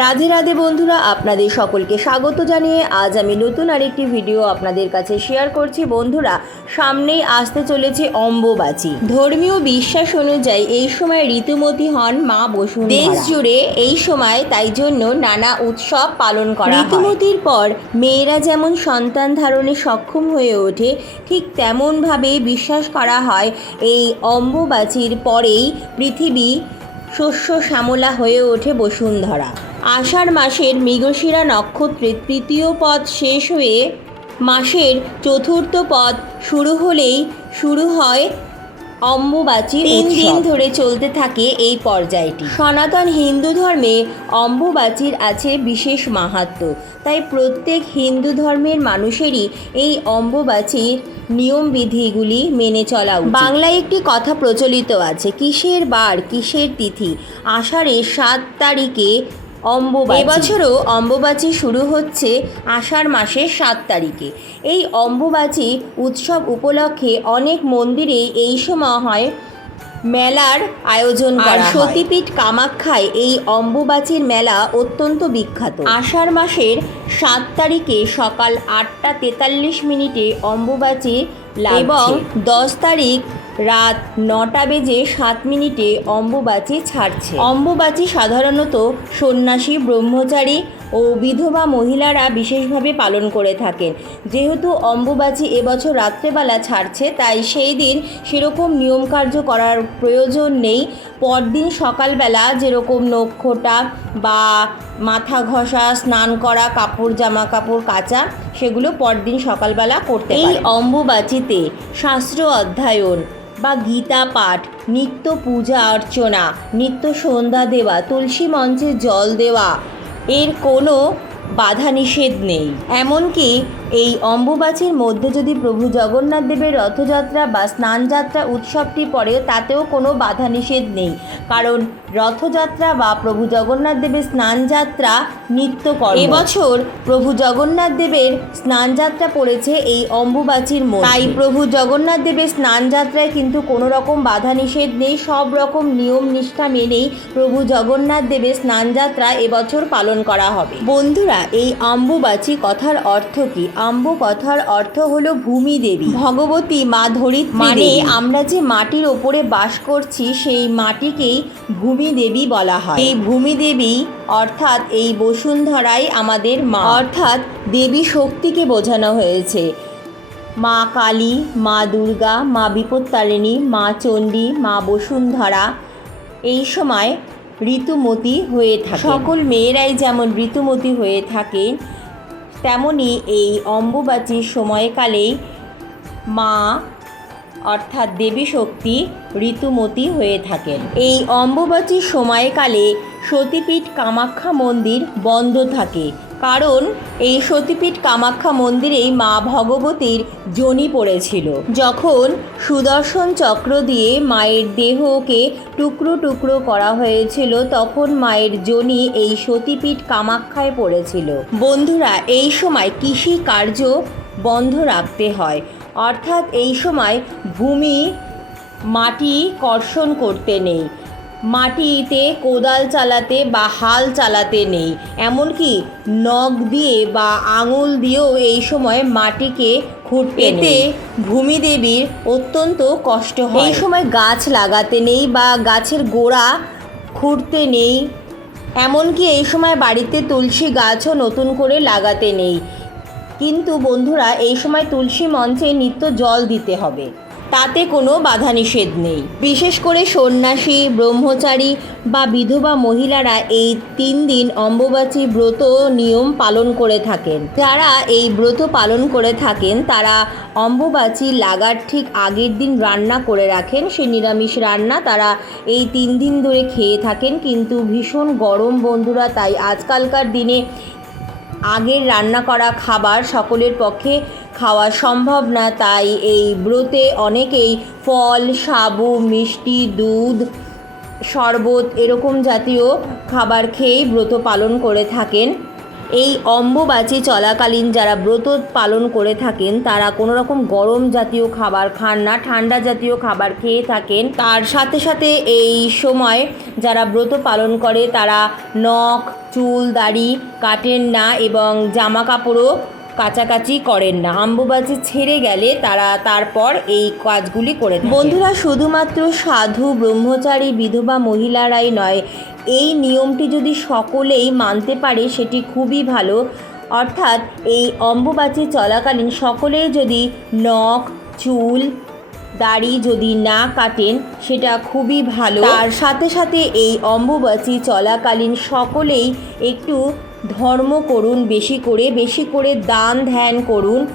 রাধে রাধে বন্ধুরা আপনাদের সকলকে স্বাগত জানিয়ে আজ আমি নতুন আরেকটি ভিডিও আপনাদের কাছে শেয়ার করছি। বন্ধুরা সামনেই আসতে চলেছে অম্বুবাচী। ধর্মীয় বিশ্বাস অনুযায়ী এই সময় ঋতুমতী হন মা বসু দেশ জুড়ে এই সময় তাই জন্য নানা উৎসব পালন করা ঋতুমতির পর মেয়েরা যেমন সন্তান ধারণে সক্ষম হয়ে ওঠে ঠিক তেমনভাবে বিশ্বাস করা হয় এই অম্বুবাচীর পরেই পৃথিবী শস্য শ্যামলা হয়ে ওঠে বসুন্ধরা। আষাঢ় মাসের মৃগশিরা নক্ষত্রের তৃতীয় পদ শেষ হয়ে মাসের চতুর্থ পদ শুরু হলেই শুরু হয় অম্বুবাচী তিন দিন ধরে চলতে থাকে এই পর্যায়টি। সনাতন হিন্দু ধর্মে অম্বুবাচীর আছে বিশেষ মাহাত্ম্য তাই প্রত্যেক হিন্দু ধর্মের মানুষেরই এই অম্বুবাচীর নিয়মবিধিগুলি মেনে চলা উচিত। বাংলায় একটি কথা প্রচলিত আছে কিসের বার কিসের তিথি? আষাঢ়ের সাত তারিখে অম্বুবাচী। এবছরও অম্বুবাচী শুরু হচ্ছে আষাঢ় মাসের সাত তারিখে। এই অম্বুবাচী উৎসব উপলক্ষে অনেক মন্দিরে এই সময় হয় মেলার আয়োজন হয়। সতীপীঠ কামাখ্যায় এই অম্বুবাচীর মেলা অত্যন্ত বিখ্যাত। আষাঢ় মাসের সাত তারিখে সকাল আটটা তেতাল্লিশ মিনিটে অম্বুবাচী এবং দশ তারিখ রাত নটা বেজে সাত মিনিটে অম্বুবাচী ছাড়ছে। অম্বুবাচী সাধারণত সন্ন্যাসী ব্রহ্মচারী ও বিধবা মহিলারা বিশেষভাবে পালন করে থাকেন। যেহেতু অম্বুবাচী এবছর রাত্রেবেলা ছাড়ছে তাই সেই দিন সেরকম নিয়মকার্য করার প্রয়োজন নেই। পরদিন সকালবেলা যেরকম নখোটা বা মাথা ঘষা স্নান করা কাপড় জামা কাপড় কাচা সেগুলো পরদিন সকালবেলা করতে এই অম্বুবাচীতে শাস্ত্র অধ্যয়ন বা গীতা পাঠ, নিত্য পূজা অর্চনা, নিত্য সন্ধ্যা দেওয়া, তুলসী মঞ্চে জল দেওয়া, এর কোনো বাধা নিষেধ নেই। এমনকি এই অম্বুবাচীর মধ্যে যদি প্রভু জগন্নাথ দেবের রথযাত্রা বা স্নানযাত্রা উৎসবটি পড়ে তাতেও কোনো বাধা নিষেধ নেই। কারণ রথযাত্রা বা প্রভু জগন্নাথ দেবের স্নানযাত্রা নিত্য কর্ম। এবছর প্রভু জগন্নাথ দেবের স্নানযাত্রা পড়েছে এই অম্বুবাচীর মধ্যে। তাই প্রভু জগন্নাথ দেবের স্নানযাত্রায় কিন্তু কোনো রকম বাধা নিষেধ নেই সব রকম নিয়ম নিষ্ঠা মেনেই প্রভু জগন্নাথ দেবের স্নানযাত্রা এবছর পালন করা হবে। বন্ধুরা এই অম্বুবাচী কথার অর্থ কি? আম্বু কথার অর্থ হলো ভূমি দেবী। ভগবতী মা ধরিত্রী মানে আমরা যে মাটির ওপরে বাস করছি সেই মাটিকেই ভূমি দেবী বলা হয়। এই ভূমি দেবী অর্থাৎ এই বসুন্ধরাই আমাদের মা। অর্থাৎ দেবী শক্তিকে বোঝানো হয়েছে। মা কালী মা দুর্গা মা বিপত্তারিণী মা চণ্ডী মা বসুন্ধরা এই সময় ঋতুমতী হয়ে থাকে। সকল মেয়েরাই যেমন ঋতুমতী হয়ে থাকে তেমনি এই অম্বুবাচীর সময়কালেই মা, অর্থাৎ দেবী শক্তি, ঋতুমতী হয়ে থাকেন। এই অম্বুবাচীর সময়কালে সতীপীঠ কামাখ্যা মন্দির বন্ধ থাকে। কারণ এই সতীপীঠ কামাখ্যা মন্দিরেই মা ভগবতীর জনি পড়েছিল। যখন সুদর্শন চক্র দিয়ে মায়ের দেহকে টুকরো টুকরো করা হয়েছিল, তখন মায়ের জনি এই সতীপীঠ কামাখ্যায় পড়েছিল। বন্ধুরা, এই সময় কৃষি কার্য বন্ধ রাখতে হয়। অর্থাৎ এই সময় ভূমি মাটি কর্ষণ করতে নেই। মাটিতে কোদাল চালাতে বা হাল চালাতে নেই। এমনকি নখ দিয়ে বা আঙুল দিয়েও এই সময় মাটিকে এতে ভূমি দেবীর অত্যন্ত কষ্ট হয়। এই সময় গাছ লাগাতে নেই বা গাছের গোড়া খুঁড়তে নেই। এমনকি এই সময় বাড়িতে তুলসী গাছও নতুন করে লাগাতে নেই। কিন্তু বন্ধুরা এই সময় তুলসী মঞ্চে নিত্য জল দিতে হবে। তাতে কোনো বাধা নিষেধ নেই। বিশেষ করে সন্ন্যাসী, ব্রহ্মচারী বা বিধবা মহিলারা এই তিন দিন অম্বুবাচী ব্রত নিয়ম পালন করে থাকেন। যারা এই ব্রত পালন করে থাকেন, তারা অম্বুবাচী লাগার ঠিক আগের দিন রান্না করে রাখেন। সে নিরামিষ রান্না তারা এই তিন দিন ধরে খেয়ে থাকেন, কিন্তু ভীষণ গরম বন্ধুরা, তাই আজকালকার দিনে আগের রান্না করা খাবার সকলের পক্ষে খাওয়া সম্ভব না, তাই এই ব্রতে অনেকেই ফল, সাবু, মিষ্টি, দুধ, শরবত এরকম জাতীয় খাবার খেয়েই ব্রত পালন করে থাকেন। এই অম্বুবাচী চলাকালীন যারা ব্রত পালন করে থাকেন, তারা কোনো রকম গরম জাতীয় খাবার খান না, ঠান্ডা জাতীয় খাবার খেয়ে থাকেন। তার সাথে সাথে এই সময় যারা ব্রত পালন করে, তারা নখ, চুল, দাড়ি কাটেন না এবং জামা কাপড়ও কাছাকাছি করেন না। আম্বুবাচি ছেড়ে গেলে তারা তারপর এই কাজগুলি করে বন্ধুরা, শুধুমাত্র সাধু, ব্রহ্মচারী, বিধবা মহিলারাই নয়, এই নিয়মটি যদি সকলেই মানতে পারে, সেটি খুবই ভালো। অর্থাৎ এই অম্বুবাচি চলাকালীন সকলেই যদি নখ, চুল, দাড়ি যদি না কাটেন, সেটা খুবই ভালো। তার সাথে সাথে এই অম্বুবাচী চলাকালীন সকলেই একটু ধর্ম করুন, বেশি করে বেশি করে দান ধ্যান করুন।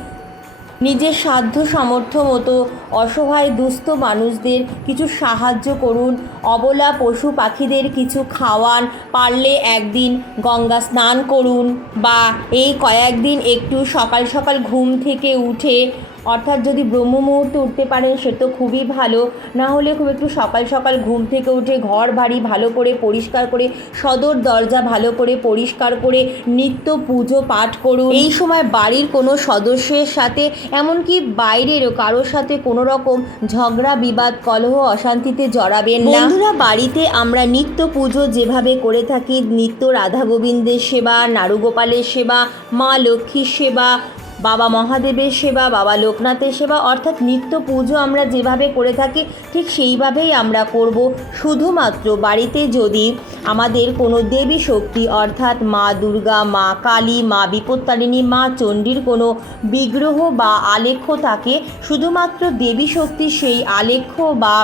নিজের সাধ্য সামর্থ্য মতো অসহায় দুস্থ মানুষদের কিছু সাহায্য করুন। অবলা পশু পাখিদের কিছু খাওয়ান, পারলে একদিন গঙ্গা স্নান করুন বা এই কয়েকদিন একটু সকাল সকাল ঘুম থেকে উঠে অর্থাৎ যদি ব্রহ্ম মুহূর্তে উঠতে পারেন, সে তো খুবই ভালো। না হলে খুব একটু সকাল সকাল ঘুম থেকে উঠে ঘর বাড়ি ভালো করে পরিষ্কার করে, সদর দরজা ভালো করে পরিষ্কার করে, নিত্য পুজো পাঠ করুন। এই সময় বাড়ির কোনো সদস্যের সাথে, এমনকি বাইরেরও কারোর সাথে কোনো রকম ঝগড়া, বিবাদ, কলহ, অশান্তিতে জড়াবেন না। বন্ধুরা, বাড়িতে আমরা নিত্য পুজো যেভাবে করে থাকি, নিত্য রাধা গোবিন্দের সেবা, নারুগোপালের সেবা, মা লক্ষ্মীর সেবা বাবা মহাদেবের সেবা, বাবা লোকনাথের সেবা, অর্থাৎ নিত্য পুজো আমরা যেভাবে করে থাকি, ঠিক সেইভাবেই আমরা করব। শুধুমাত্র বাড়িতে যদি আমাদের কোনো দেবী শক্তি, অর্থাৎ মা দুর্গা, মা কালী, মা বিপত্তারিণী, মা চণ্ডীর কোনো বিগ্রহ বা আলেখ্য থাকে, শুধুমাত্র দেবী শক্তির সেই আলেখ্য বা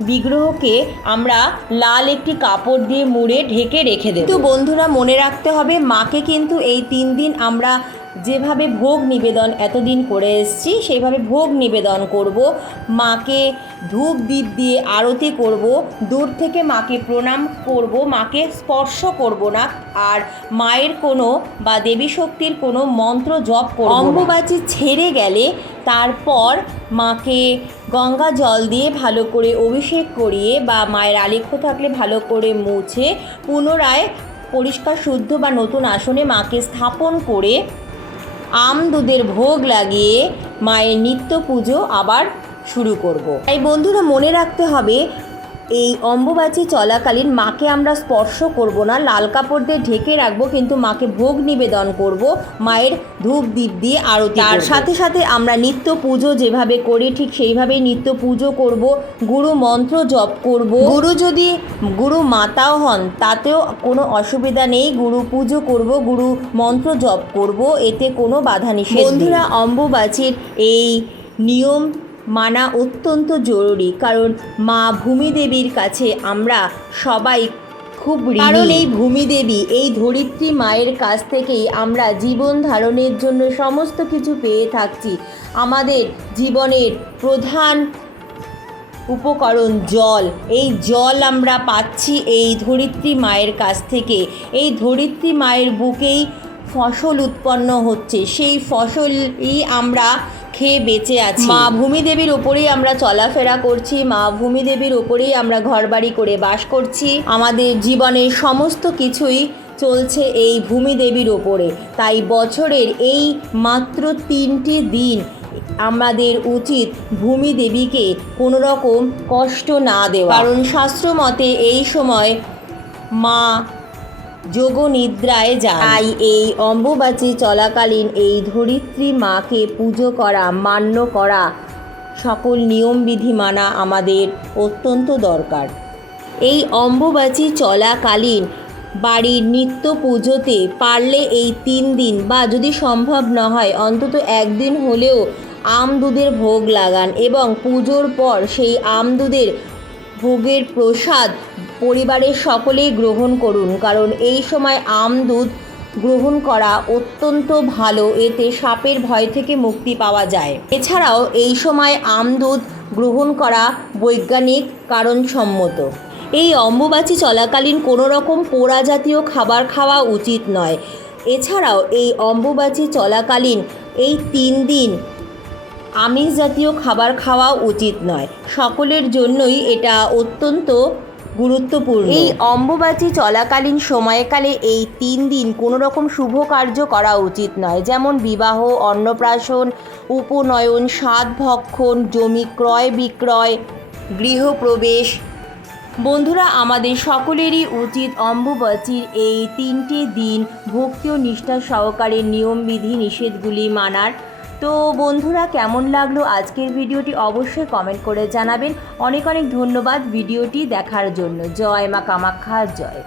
বিগ্রহকে আমরা লাল একটি কাপড় দিয়ে মুড়ে ঢেকে রেখে দেব। কিন্তু বন্ধুরা মনে রাখতে হবে, মাকে কিন্তু এই তিন দিন আমরা যেভাবে ভোগ নিবেদন এতদিন করে এসেছি সেইভাবে ভোগ নিবেদন করব। মাকে ধূপ দ্বীপ দিয়ে আরতি করব, দূর থেকে মাকে প্রণাম করব, মাকে স্পর্শ করব না, আর মায়ের কোনো বা দেবী শক্তির কোনো মন্ত্র জপ করব অম্বুবাচি ছেড়ে গেলে তারপর মাকে গঙ্গা জল দিয়ে ভালো করে অভিষেক করিয়ে বা মায়ের আলেখ্য থাকলে ভালো করে মুছে পুনরায় পরিষ্কার, শুদ্ধ বা নতুন আসনে মাকে স্থাপন করে আম দুধের ভোগ লাগিয়ে মায়ের নিত্য পুজো আবার শুরু করব। তাই বন্ধুরা মনে রাখতে হবে এই অম্বুবাচী চলাকালীন মাকে আমরা স্পর্শ করব না লাল কাপড় দিয়ে ঢেকে রাখব কিন্তু মাকে ভোগ নিবেদন করব মায়ের ধূপ দ্বীপ দিয়ে আরতি তার সাথে সাথে আমরা নিত্য পুজো যেভাবে করি ঠিক সেইভাবেই নিত্য পুজো করব গুরু মন্ত্র জপ করব। গুরু যদি গুরু মাতাও হন তাতেও কোনো অসুবিধা নেই গুরু পুজো করব গুরু মন্ত্র জপ করব এতে কোনো বাধা নিষেধ বন্ধুরা অম্বুবাচীর এই নিয়ম মানা অত্যন্ত জরুরি কারণ মা ভূমিদেবীর কাছে আমরা সবাই খুব। কারণ এই ভূমিদেবী এই ধরিত্রী মায়ের কাছ থেকেই আমরা জীবন ধারণের জন্য সমস্ত কিছু পেয়ে থাকছি। আমাদের জীবনের প্রধান উপকরণ জল। এই জল আমরা পাচ্ছি এই ধরিত্রী মায়ের কাছ থেকে। এই ধরিত্রী মায়ের বুকেই ফসল উৎপন্ন হচ্ছে। সেই ফসলই আমরা খেয়ে বেঁচে আছি। মা ভূমিদেবীর ওপরেই আমরা চলাফেরা করছি মা ভূমিদেবীর ওপরেই আমরা ঘরবাড়ি করে বাস করছি। আমাদের জীবনের সমস্ত কিছুই চলছে এই ভূমিদেবীর ওপরে তাই বছরের এই মাত্র তিনটি দিন আমাদের উচিত ভূমি দেবীকে কোনো রকম কষ্ট না দেওয়া। কারণ শাস্ত্র মতে এই সময় মা যোগ নিদ্রায় যায় তাই এই অম্বুবাচী চলাকালীন এই ধরিত্রী মাকে পুজো করা, মান্য করা সকল নিয়মবিধি মানা আমাদের অত্যন্ত দরকার। এই অম্বুবাচী চলাকালীন বাড়ির নিত্য পুজোতে পারলে এই তিন দিন বা যদি সম্ভব না হয়, অন্তত একদিন হলেও আম দুধের ভোগ লাগান এবং পুজোর পর সেই আম দুধের ভোগের প্রসাদ পরিবারের সকলেই গ্রহণ করুন, কারণ এই সময় আম দুধ গ্রহণ করা অত্যন্ত ভালো, এতে সাপের ভয় থেকে মুক্তি পাওয়া যায়। এছাড়াও এই সময় আম দুধ গ্রহণ করা বৈজ্ঞানিক কারণসম্মত। এই অম্বুবাচী চলাকালীন কোনো রকম পোড়া জাতীয় খাবার খাওয়া উচিত নয়। এছাড়াও এই অম্বুবাচী চলাকালীন এই তিন দিন আমিষ জাতীয় খাবার খাওয়া উচিত নয়। সকলের জন্যই এটা অত্যন্ত গুরুত্বপূর্ণ। এই অম্বুবাচী চলাকালীন সময়কালে এই তিন দিন কোনো রকম শুভ কার্য করা উচিত নয়। যেমন বিবাহ, অন্নপ্রাশন, উপনয়ন সাত ভক্ষণ, জমি ক্রয় বিক্রয়, গৃহপ্রবেশ। বন্ধুরা, আমাদের সকলেরই উচিত অম্বুবাচীর এই তিনটি দিন ভক্তি ও নিষ্ঠা সহকারে নিয়মবিধি নিষেধগুলি মানার। তো বন্ধুরা, কেমন লাগল আজকের ভিডিওটি অবশ্যই কমেন্ট করে জানাবেন। অনেক অনেক ধন্যবাদ ভিডিওটি দেখার জন্য। জয় মা কামাখ্যা, জয়।